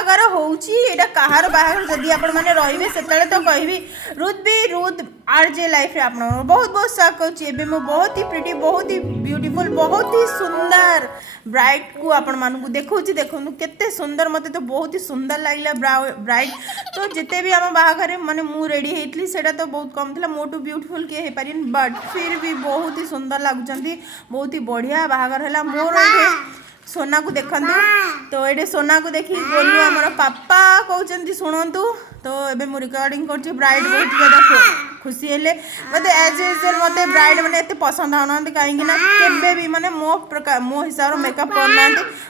बाहागर होटा कहार बाहागर जदि आपण मैंने रे से तो कहबी रुद आरजे लाइफ रे आप बहुत बहुत स्वागत करुँचे मु बहुत ही प्रिटी बहुत ही ब्यूटीफुल बहुत ही सुंदर ब्राइड को आपण मानू देखा देखो केते सुंदर मत तो बहुत ही सुंदर लगे ब्राइड तो जिते भी आम बाहागर माने मु रेडी होती से तो बहुत कम था मोटू ब्यूटीफुल किए हो पारे बट फिर भी बहुत ही सुंदर लगुच बहुत ही बढ़िया बाहागर है मोर सोना को देखु तो ये सोना को देखी बोलू आम पापा कहते शुणु तो ये मुझे रिकॉर्डिंग कर ब्राइड बहुत ज़्यादा खुशी है मत एज यूजुअल मत ब्राइड मैंने एत पसंद आना कहीं केवे भी माने मो हिसाब से मेकअप करना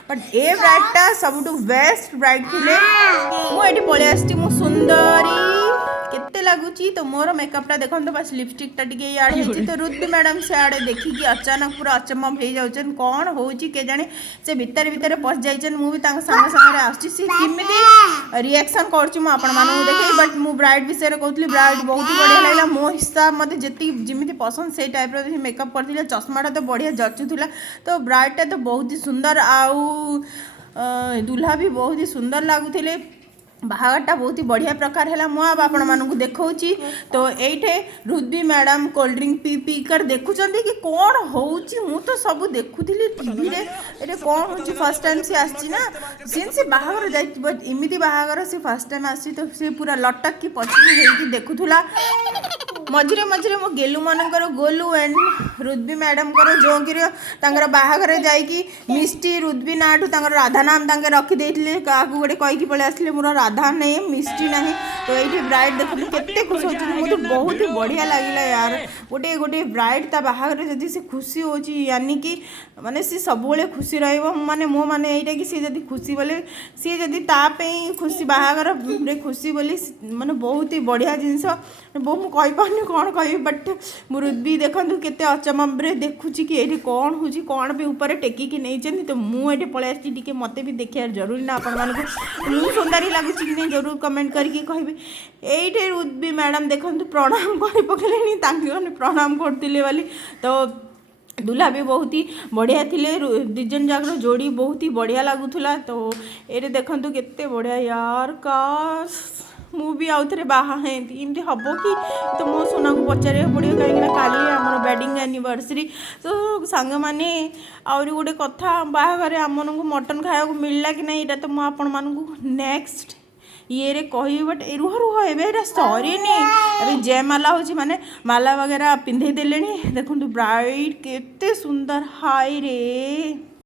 बट ए ब्राइडटा सब बेस्ट ब्राइड थे मुझे पलि आसी सुंदरी केते लगुच तो मोर मेकअपटा देखो तो बस लिपस्टिकटा टे आड़े तो रुद्र मैडम से आड़े देखिकी अचानक पूरा अचम्म हो जाऊँ कौन हो जाने से भितर भितर पशि जाइए मुझे सागे आसमी रिएक्शन करुँच देखे बट मु ब्राइड विषय कहती ब्राइड बहुत ही बढ़िया लगे मो हिसाब मत जमी पसंद से टाइप मेकअप करते चश्माटा तो बढ़िया जचुला तो ब्राइडटा तो बहुत ही सुंदर आउ दूल्हा भी बहुत ही सुंदर लगुले बाहागरटा बहुत ही बढ़िया प्रकार है मु आपण मानक देखा तो ये रुद्वी मैडम कोल्ड ड्रिंक पी पी कर देखुं कि कौन हो तो सब देखुली टीवी रे कौन हो फर्स्ट टाइम सी आसी ना सी बाहागर जा इमिति बाहागर से फर्स्ट टाइम आसी तो सी पूरा लटक की पछी देखुला मझे मझे मो गेलु मनकर गोलू एंड रुद्वी मैडम जो कि बाहागर जाकि मिष्टी रुद्वी ना राधा नाम रखीदे क्या गोटे कहीकि पलि आसले मोर राधा नहीं मिष्टी नहीं तो ये ब्राइड देखिए केते खुश हो मुझे बहुत ही बढ़िया लगे यार गोटे गोटे ब्राइड ता बाहागर जदि से खुशी हो यानी कि माने सी सब खुशी रही मो माने यहाँ कि सी जदि खुशी बोले सी जदि तापी खुशी बाहागर खुशी बोली माने बहुत ही बढ़िया जिनस बहुत मुझे कहीपार कौन कह बट रुद्वी देखूँ केते अचम्म देखुची कि ये कौन हो कौन भी ऊपर टेकिकी नहीं तो मुझे पलि आसी मत भी देखा जरूरी ना आपण मानक सुंदर ही लगुच कि नहीं जरूर कमेंट करके कहबे ये रुद्वी मैडम देखो प्रणाम कर पकड़े प्रणाम करते वाली तो दूल्हा भी बहुत ही बढ़िया थिले दिजन जाक जोड़ी बहुत ही बढ़िया लगुला तो ये देखु केते बढ़िया यार काश मु भी आउ थे बाहा एमती हम कि तो मो सोना को पचारे पड़ो कहीं काली आम वेडिंग एनिवर्सरी तो सांग मैंने आहरी गोटे कथा बाहागर आम मटन खाया मिलला कि नहीं तो मुझे आपण मानक नेक्स्ट ये रे कही बट रुह रुह ए सरीनी अभी जयमाला हो माने माला वगैरह पिंधे देले देखो ब्राइड केते सुंदर हाय रे।